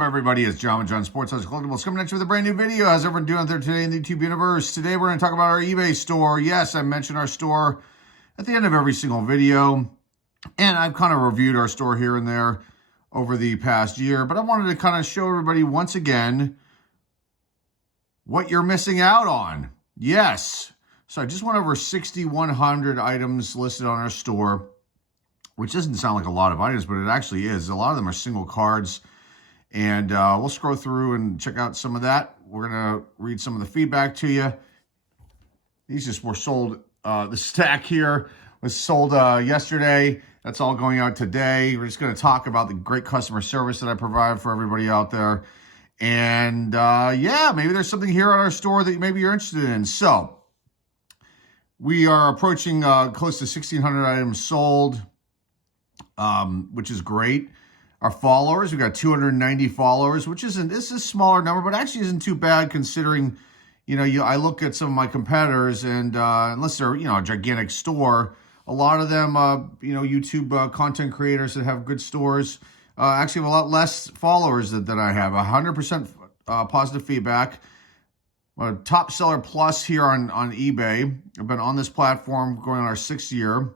up, everybody? It's John with John Sports House Collectibles coming at you with a brand new video. How's everyone doing out there today in the YouTube universe? Today we're going to talk about our eBay store. Yes, I mentioned our store at the end of every single video, and I've kind of reviewed our store here and there over the past year, but I wanted to kind of show everybody once again what you're missing out on. Yes. So I just went over 6,100 items listed on our store, which doesn't sound like a lot of items, but it actually is. A lot of them are single cards, and we'll scroll through and check out some of that. We're going to read some of the feedback to you. These just were sold. The stack here was sold yesterday. That's all going out today. We're just going to talk about the great customer service that I provide for everybody out there. And yeah, maybe there's something here on our store that maybe you're interested in. So we are approaching close to 1,600 items sold, which is great. Our followers, we've got 290 followers, which isn't, this is a smaller number, but actually isn't too bad considering, I look at some of my competitors, and unless they're, a gigantic store, a lot of them, YouTube content creators that have good stores, actually have a lot less followers than I have. 100% positive feedback. Top seller plus here on eBay. I've been on this platform going on our 6th year.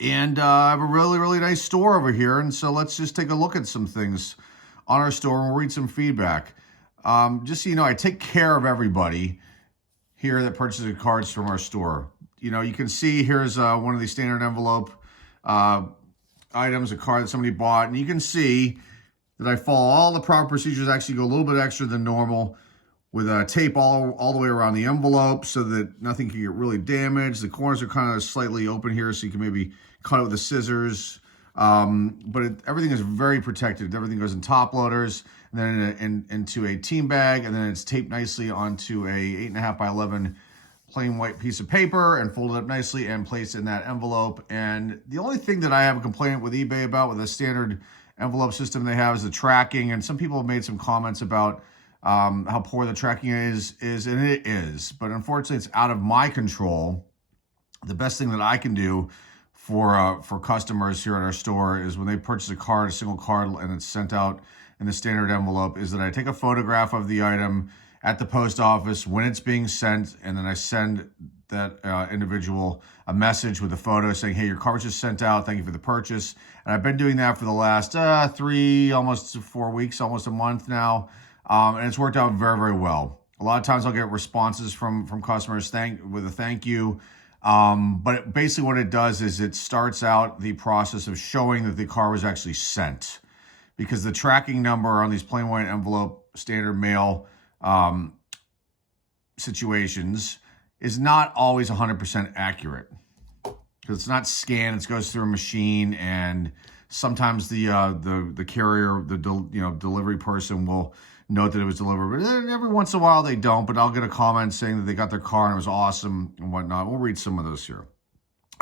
And I have a really, really nice store over here. And so let's just take a look at some things on our store and we'll read some feedback. Just so you know, I take care of everybody here that purchases cards from our store. You can see here's one of the standard envelope items, a card that somebody bought. And you can see that I follow all the proper procedures, actually go a little bit extra than normal, with tape all the way around the envelope so that nothing can get really damaged. The corners are kind of slightly open here, so you can maybe cut it with the scissors. But everything is very protected. Everything goes in top loaders, and then into a team bag, and then it's taped nicely onto a 8.5 by 11 plain white piece of paper and folded up nicely and placed in that envelope. And the only thing that I have a complaint with eBay about, with the standard envelope system they have, is the tracking. And some people have made some comments about how poor the tracking is, and it is, but unfortunately it's out of my control. The best thing that I can do for customers here at our store is when they purchase a single card, and it's sent out in the standard envelope, is that I take a photograph of the item at the post office when it's being sent, and then I send that individual a message with a photo saying, hey, your card was just sent out, thank you for the purchase. And I've been doing that for the last 3, almost 4 weeks, almost a month now. And it's worked out very, very well. A lot of times I'll get responses from customers with a thank you. But basically what it does is it starts out the process of showing that the car was actually sent, because the tracking number on these plain white envelope standard mail situations is not always 100% accurate, because it's not scanned. It goes through a machine, and sometimes the carrier, delivery person will note that it was delivered, but every once in a while they don't. But I'll get a comment saying that they got their car and it was awesome and whatnot. We'll read some of those here.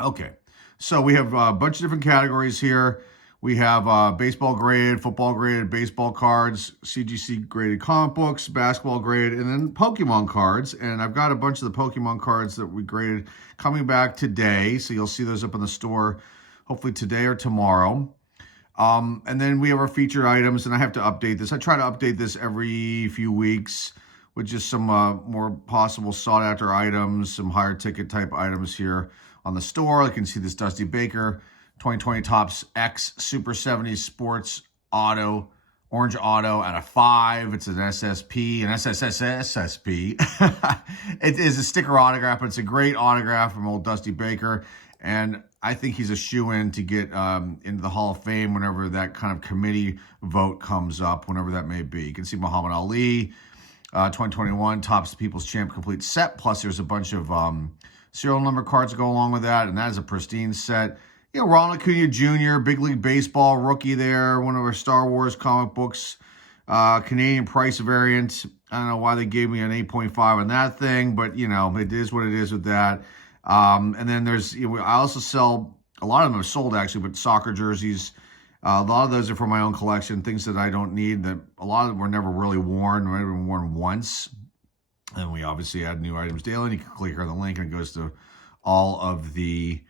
Okay, so we have a bunch of different categories here. We have baseball graded, football graded, baseball cards, CGC graded comic books, basketball graded, and then Pokemon cards. And I've got a bunch of the Pokemon cards that we graded coming back today, so you'll see those up in the store hopefully today or tomorrow. And then we have our featured items, and I have to update this. I try to update this every few weeks with just some more possible sought-after items, some higher ticket type items here on the store. You can see this Dusty Baker 2020 Topps X Super 70s Sports Auto, Orange Auto out of 5. It's an SSP, an SSSSSP. It is a sticker autograph, but it's a great autograph from old Dusty Baker. And I think he's a shoo-in to get into the Hall of Fame whenever that kind of committee vote comes up, whenever that may be. You can see Muhammad Ali, 2021 Topps People's Champ Complete Set. Plus, there's a bunch of serial number cards that go along with that, and that is a pristine set. Ronald Acuna Jr., Big League Baseball rookie there, one of our Star Wars comic books, Canadian price variant. I don't know why they gave me an 8.5 on that thing, but, it is what it is with that. And then I also sell, a lot of them are sold actually, but soccer jerseys. A lot of those are from my own collection, things that I don't need, that a lot of them were never really worn, might have been worn once. And we obviously add new items daily. You can click here on the link and it goes to all of the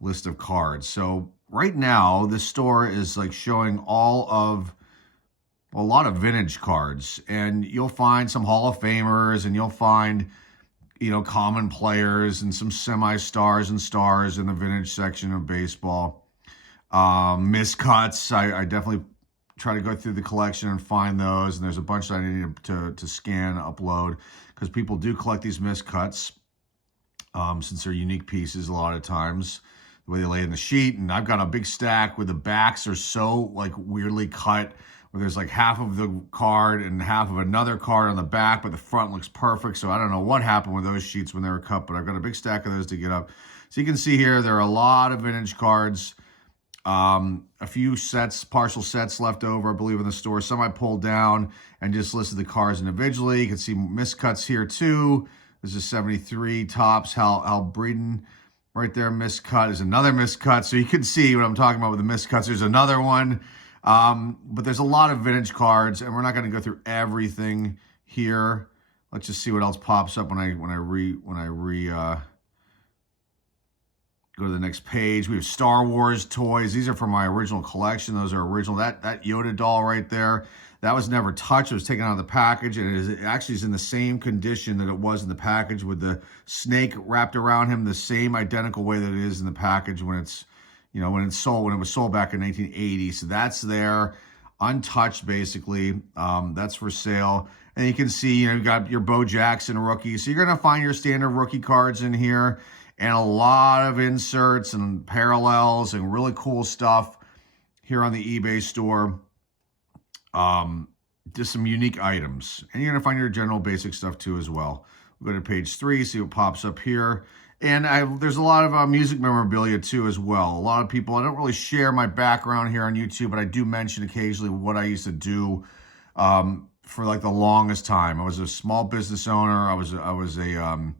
list of cards. So right now, this store is like showing all of a lot of vintage cards, and you'll find some Hall of Famers, and you'll find, common players and some semi-stars and stars in the vintage section of baseball. Miscuts, I definitely try to go through the collection and find those, and there's a bunch that I need to scan, upload, because people do collect these miscuts, since they're unique pieces a lot of times, the way they lay in the sheet. And I've got a big stack where the backs are so like weirdly cut, where there's like half of the card and half of another card on the back, but the front looks perfect. So I don't know what happened with those sheets when they were cut, but I've got a big stack of those to get up. So you can see here, there are a lot of vintage cards. A few sets, partial sets left over, I believe, in the store. Some I pulled down and just listed the cards individually. You can see miscuts here too. This is 73 Topps, Hal Breeden right there. Miscut is another miscut. So you can see what I'm talking about with the miscuts. There's another one. But there's a lot of vintage cards, and we're not going to go through everything here. Let's just see what else pops up when I go to the next page. We have Star Wars toys. These are from my original collection. Those are original. That Yoda doll right there, that was never touched. It was taken out of the package, and it actually is in the same condition that it was in the package, with the snake wrapped around him the same identical way that it is in the package when it's, when it was sold back in 1980. So that's there, untouched basically. That's for sale. And you can see, you've got your Bo Jackson rookie. So you're going to find your standard rookie cards in here, and a lot of inserts and parallels and really cool stuff here on the eBay store. Just some unique items. And you're going to find your general basic stuff too as well. We'll go to page 3, see what pops up here. And there's a lot of music memorabilia too as well. A lot of people, I don't really share my background here on YouTube, but I do mention occasionally what I used to do for like the longest time. I was a small business owner. I was a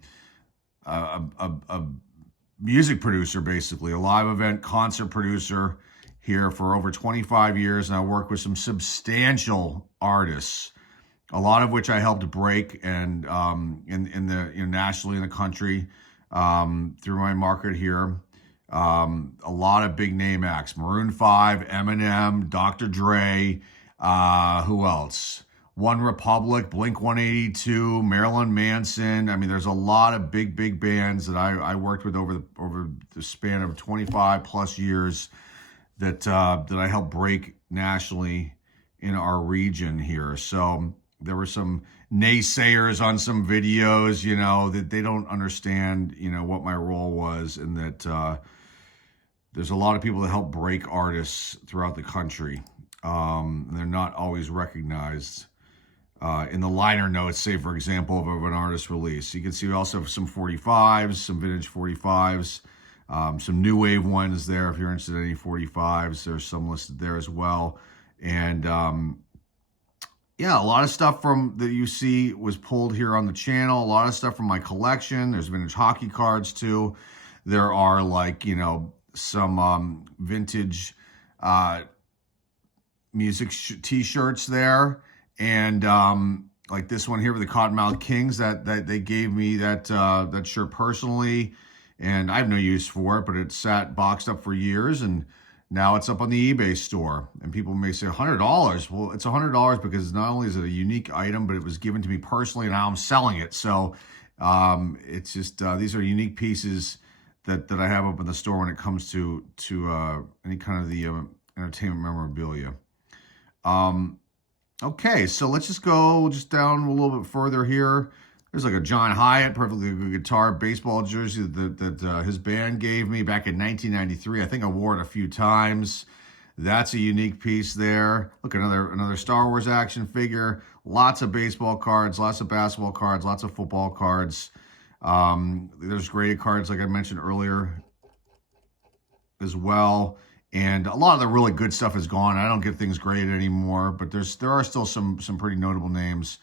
music producer, basically, a live event concert producer here for over 25 years. And I worked with some substantial artists, a lot of which I helped break and in the nationally in the country through my market here. A lot of big name acts: Maroon 5, Eminem, Dr. Dre, who else? One Republic, Blink 182, Marilyn Manson. I mean, there's a lot of big bands that I worked with over the span of 25 plus years that I helped break nationally in our region here. So there were some naysayers on some videos, that they don't understand, what my role was, and that there's a lot of people that help break artists throughout the country. And they're not always recognized in the liner notes, say, for example, of an artist release. You can see we also have some 45s, some vintage 45s, some new wave ones there. If you're interested in any 45s, there's some listed there as well. And yeah, a lot of stuff that you see was pulled here on the channel. A lot of stuff from my collection. There's vintage hockey cards too. There are some vintage music t-shirts there. And like this one here with the Cottonmouth Kings, that they gave me that shirt personally, and I have no use for it, but it sat boxed up for years, and now it's up on the eBay store. And people may say $100. Well, it's $100 because not only is it a unique item, but it was given to me personally, and now I'm selling it. So it's just these are unique pieces that I have up in the store when it comes to any kind of the entertainment memorabilia. Okay, so let's just go down a little bit further here. There's like a John Hyatt, perfectly good guitar, baseball jersey that his band gave me back in 1993. I think I wore it a few times. That's a unique piece there. Look, another Star Wars action figure. Lots of baseball cards, lots of basketball cards, lots of football cards. There's graded cards, like I mentioned earlier, as well. And a lot of the really good stuff is gone. I don't get things graded anymore, but there are still some pretty notable names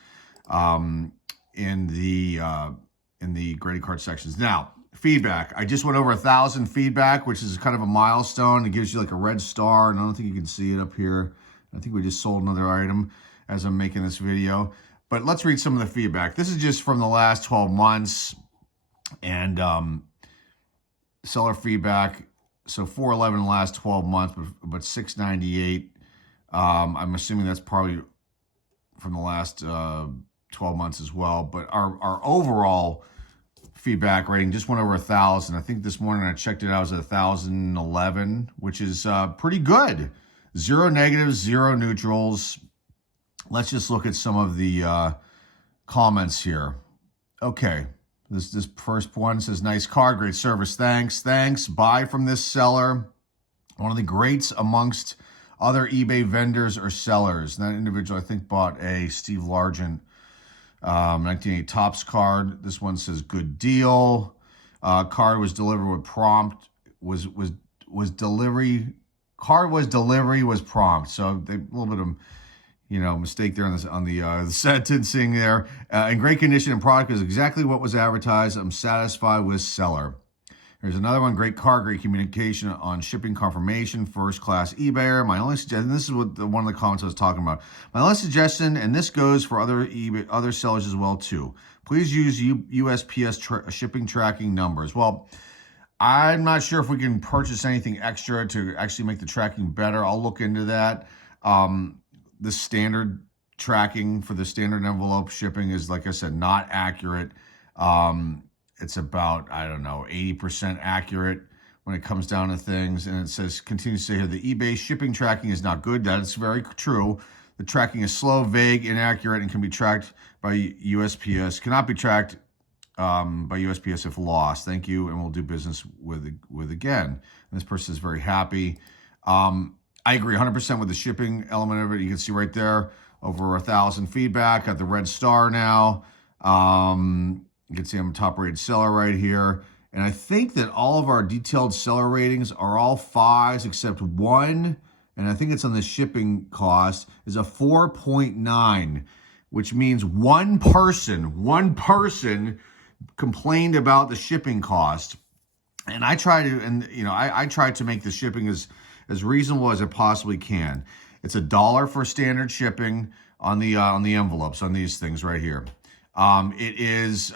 in the graded card sections. Now, feedback. I just went over 1,000 feedback, which is kind of a milestone. It gives you like a red star, and I don't think you can see it up here. I think we just sold another item as I'm making this video. But let's read some of the feedback. This is just from the last 12 months, and seller feedback. So 411 in the last 12 months, but 698. I'm assuming that's probably from the last 12 months as well. But our overall feedback rating just went over 1,000. I think this morning I checked it out, it was 1,011, which is pretty good. 0 negatives, 0 neutrals. Let's just look at some of the comments here. Okay, this first one says, nice card, great service, thanks. Buy from this seller, one of the greats amongst other eBay vendors or sellers. And that individual, I think, bought a Steve Largent 1980 Topps card. This one says good deal. Card was delivered with prompt. Was delivery. Card was delivery was prompt. So they, a little bit of mistake there on the sentencing there. In great condition and product is exactly what was advertised. I'm satisfied with seller. Here's another one. Great card, great communication on shipping confirmation, first class eBayer. My only suggestion, this is what one of the comments I was talking about. My only suggestion, and this goes for other sellers as well too. Please use USPS shipping tracking numbers. Well, I'm not sure if we can purchase anything extra to actually make the tracking better. I'll look into that. The standard tracking for the standard envelope shipping is, like I said, not accurate. It's about, 80% accurate when it comes down to things. And it says, continues to say here, the eBay shipping tracking is not good. That is very true. The tracking is slow, vague, inaccurate, and can be tracked by USPS. Cannot be tracked by USPS if lost. Thank you, and we'll do business with again. And this person is very happy. I agree 100% with the shipping element of it. You can see right there, over 1,000 feedback. Got the red star now. You can see I'm a top-rated seller right here. And I think that all of our detailed seller ratings are all 5s except one, and I think it's on the shipping cost, is a 4.9, which means one person complained about the shipping cost. And I try to make the shipping as reasonable as I possibly can. It's $1 for standard shipping on the envelopes on these things right here. It is,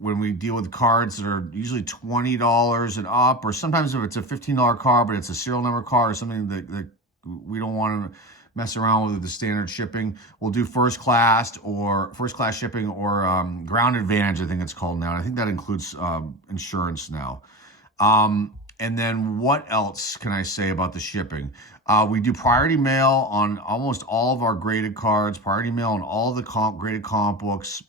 when we deal with cards that are usually $20 and up, or sometimes if it's a $15 card, but it's a serial number card or something that we don't want to mess around with the standard shipping, we'll do first class shipping or ground advantage, I think it's called now. And I think that includes insurance now. And then what else can I say about the shipping? We do priority mail on almost all of our graded cards, priority mail on all of the graded comic books,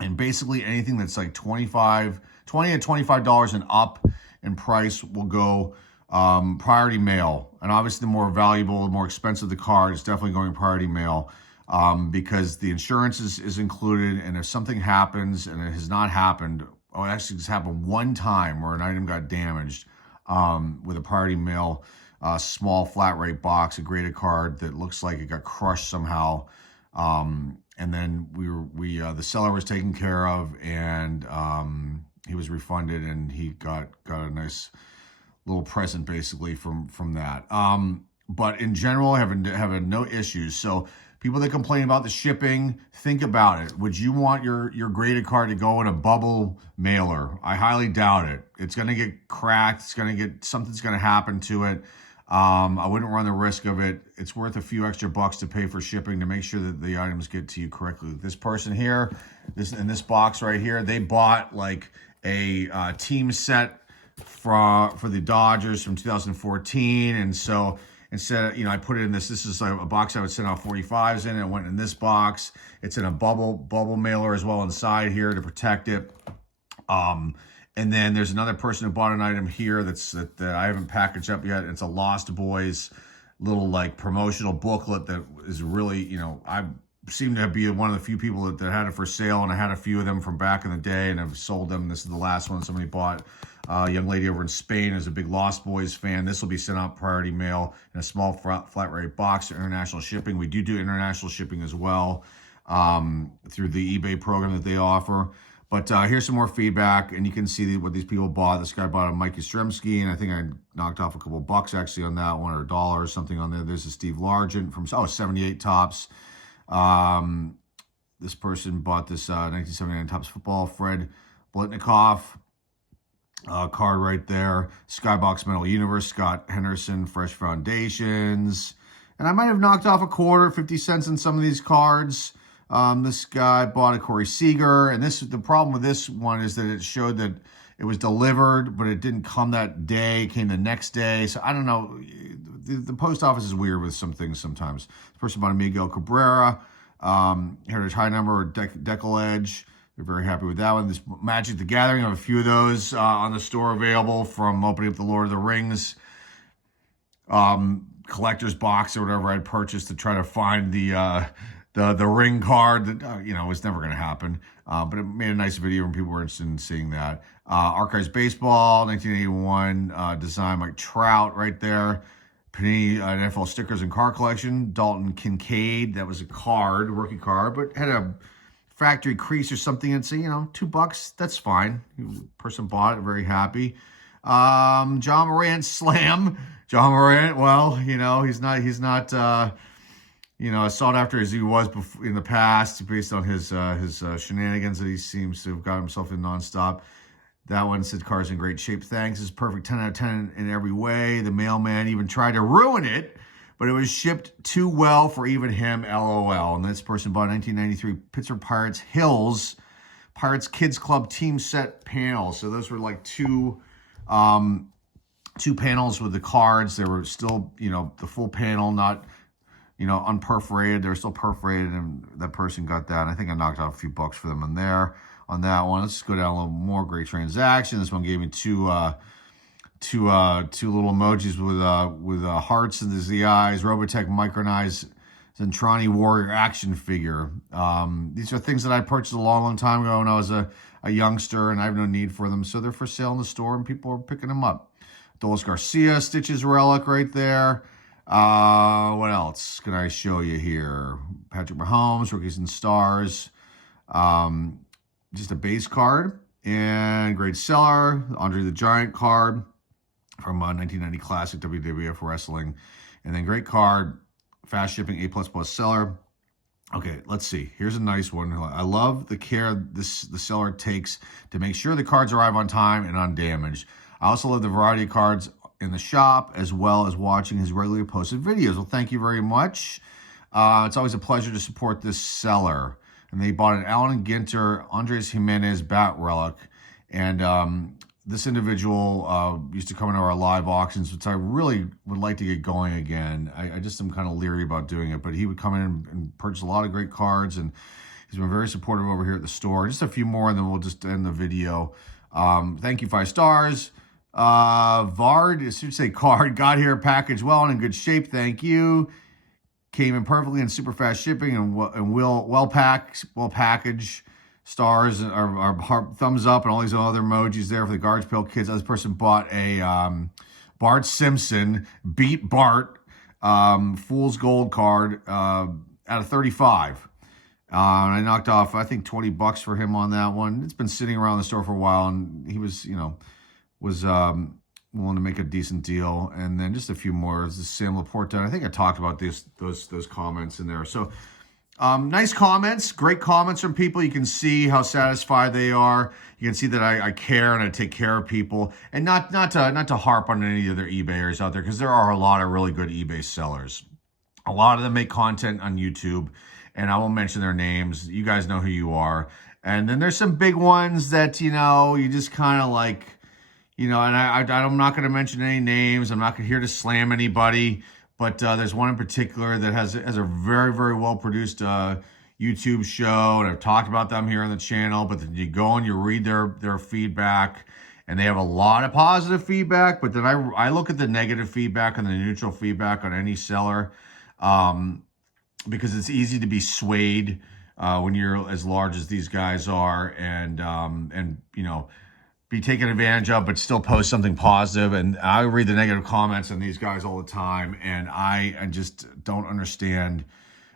and basically anything that's like $20 to $25 and up in price will go priority mail. And obviously the more valuable, the more expensive the card, it's definitely going priority mail because the insurance is included. And if something happens, and it has not happened, actually it's happened one time where an item got damaged, with a priority mail, small flat rate box, a graded card that looks like it got crushed somehow. And then the seller was taken care of, and he was refunded, and he got a nice little present basically from that. But in general, having no issues. So people that complain about the shipping, think about it. Would you want your graded card to go in a bubble mailer? I highly doubt it. It's going to get cracked. Something's going to happen to it. I wouldn't run the risk of it. It's worth a few extra bucks to pay for shipping to make sure that the items get to you correctly. This person here, in this box right here, they bought like a team set for the Dodgers from 2014, and so instead, I put it in this. This is like a box I would send out 45s in. It went in this box. It's in a bubble mailer as well inside here to protect it. And then there's another person who bought an item here that I haven't packaged up yet. It's a Lost Boys little like promotional booklet that is really, I seem to be one of the few people that had it for sale, and I had a few of them from back in the day, and I've sold them. This is the last one somebody bought. A young lady over in Spain is a big Lost Boys fan. This will be sent out priority mail in a small flat rate box for international shipping. We do international shipping as well through the eBay program that they offer. But here's some more feedback, and you can see what these people bought. This guy bought a Mike Yastrzemski, and I think I knocked off a couple bucks actually on that one, or $1 or something on there. There's a Steve Largent from 78 Topps. This person bought this 1979 Topps football Fred Blitnikoff card right there. Skybox Metal Universe, Scott Henderson, Fresh Foundations. And I might have knocked off a quarter, 50 cents on some of these cards. This guy bought a Corey Seager, and the problem with this one is that it showed that it was delivered, but it didn't come that day, it came the next day. So I don't know. The post office is weird with some things sometimes. This person bought a Miguel Cabrera, Heritage High Number, or Decal Edge. They're very happy with that one. This Magic the Gathering, I have a few of those on the store available from opening up the Lord of the Rings collector's box or whatever I'd purchased to try to find the ring card that, was never going to happen. But it made a nice video when people were interested in seeing that. Archives Baseball, 1981, designed by Trout right there. Panini NFL stickers and card collection. Dalton Kincaid, that was a card, rookie card, but had a factory crease or something and say, $2, that's fine. Person bought it, very happy. John Morant Slam. John Morant, well, he's not as sought after as he was in the past, based on his shenanigans that he seems to have got himself in nonstop. That one said, "Car's in great shape, thanks. It's perfect, 10 out of 10 in every way. The mailman even tried to ruin it, but it was shipped too well for even him, LOL." And this person bought 1993 Pittsburgh Pirates Hills Pirates Kids Club team set panels. So those were like two panels with the cards. They were still, the full panel, not unperforated. They're still perforated, and that person got that. And I think I knocked out a few bucks for them on that one. Let's just go down a little more. Great transaction. This one gave me two little emojis with hearts as the eyes. Robotech Micronized Zentrani Warrior action figure. These are things that I purchased a long time ago when I was a youngster, and I have no need for them. So they're for sale in the store, and people are picking them up. Dolis Garcia Stitches relic right there. What else can I show you here? Patrick Mahomes, Rookies and Stars. Just a base card. And great seller, Andre the Giant card from 1990 Classic WWF Wrestling. And then great card, fast shipping, A++ seller. Okay, let's see. Here's a nice one. I love the care the seller takes to make sure the cards arrive on time and undamaged. I also love the variety of cards in the shop, as well as watching his regularly posted videos. Well, thank you very much. It's always a pleasure to support this seller. And they bought an Allen Ginter Andres Jimenez bat relic. And this individual used to come into our live auctions, which I really would like to get going again. I just am kind of leery about doing it, but he would come in and purchase a lot of great cards, and he's been very supportive over here at the store. Just a few more, and then we'll just end the video. Thank you, 5 stars. Vard, it should say card, got here packaged well and in good shape, thank you. Came in perfectly and super fast shipping and well packaged. Stars are thumbs up and all these other emojis there for the Garbage Pail Kids. This person bought a Bart Simpson beat Bart Fool's Gold card out of 35. And I knocked off, I think, $20 for him on that one. It's been sitting around the store for a while, and he was, willing to make a decent deal. And then just a few more. This is Sam Laporta. I think I talked about those comments in there. So nice comments, great comments from people. You can see how satisfied they are. You can see that I care and I take care of people, and not to harp on any of their eBayers out there, because there are a lot of really good eBay sellers. A lot of them make content on YouTube, and I won't mention their names. You guys know who you are. And then there's some big ones that, you just kind of like, and I'm not going to mention any names. I'm not here to slam anybody, but there's one in particular that has a very, very well-produced YouTube show, and I've talked about them here on the channel, but then you go and you read their feedback, and they have a lot of positive feedback, but then I look at the negative feedback and the neutral feedback on any seller, because it's easy to be swayed when you're as large as these guys are, and be taken advantage of, but still post something positive. And I read the negative comments on these guys all the time, and I just don't understand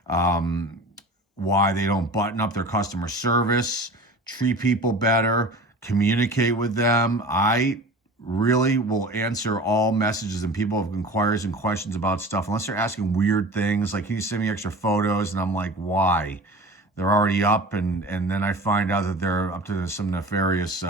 why they don't button up their customer service, treat people better, communicate with them. I really will answer all messages, and people have inquiries and questions about stuff, unless they're asking weird things like, can you send me extra photos? And I'm like, why? They're already up, and then I find out that they're up to some nefarious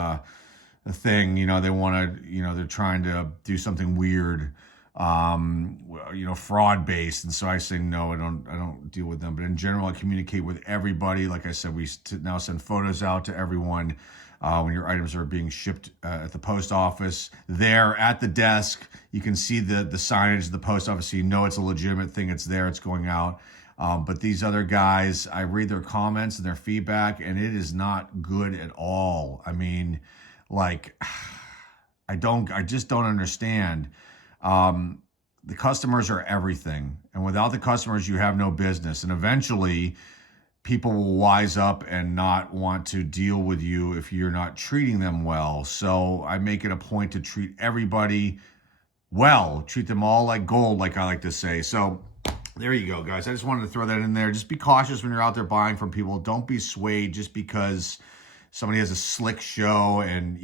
thing. They want to, they're trying to do something weird fraud based. And so I say, no, I don't deal with them. But in general, I communicate with everybody. Like I said, we now send photos out to everyone when your items are being shipped at the post office. There at the desk, you can see the signage of the post office, so you know it's a legitimate thing. It's there, it's going out. But these other guys, I read their comments and their feedback, and it is not good at all. I mean, like, I just don't understand. The customers are everything. And without the customers, you have no business. And eventually, people will wise up and not want to deal with you if you're not treating them well. So I make it a point to treat everybody well, treat them all like gold, like I like to say. So there you go, guys. I just wanted to throw that in there. Just be cautious when you're out there buying from people. Don't be swayed just because somebody has a slick show, and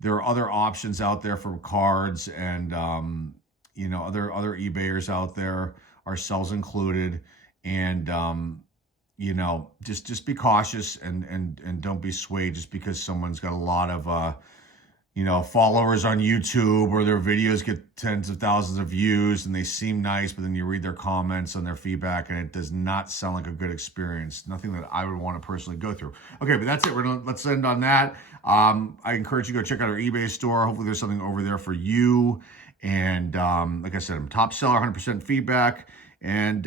there are other options out there for cards, and other eBayers out there, ourselves included. And just be cautious and don't be swayed just because someone's got a lot of followers on YouTube, or their videos get tens of thousands of views and they seem nice, but then you read their comments and their feedback and it does not sound like a good experience. Nothing that I would want to personally go through. Okay, but that's it. Let's end on that. I encourage you to go check out our eBay store. Hopefully there's something over there for you. And like I said, I'm top seller, 100% feedback. And,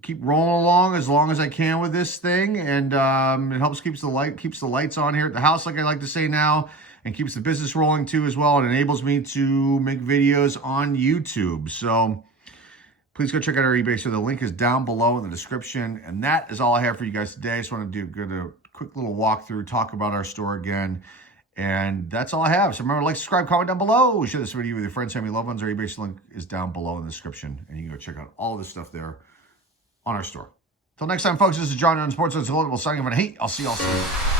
keep rolling along as long as I can with this thing, and it helps keeps the lights on here at the house, like I like to say now, and keeps the business rolling too as well. It enables me to make videos on YouTube. So please go check out our eBay store. The link is down below in the description, and that is all I have for you guys today. I just want to do a quick little walkthrough, talk about our store again, and that's all I have. So remember to like, subscribe, comment down below, share this video with your friends, family, loved ones. Our eBay link is down below in the description, and you can go check out all of this stuff there on our store. Till next time, folks, this is John on Sports. We'll sign off, and hey, I'll see y'all soon.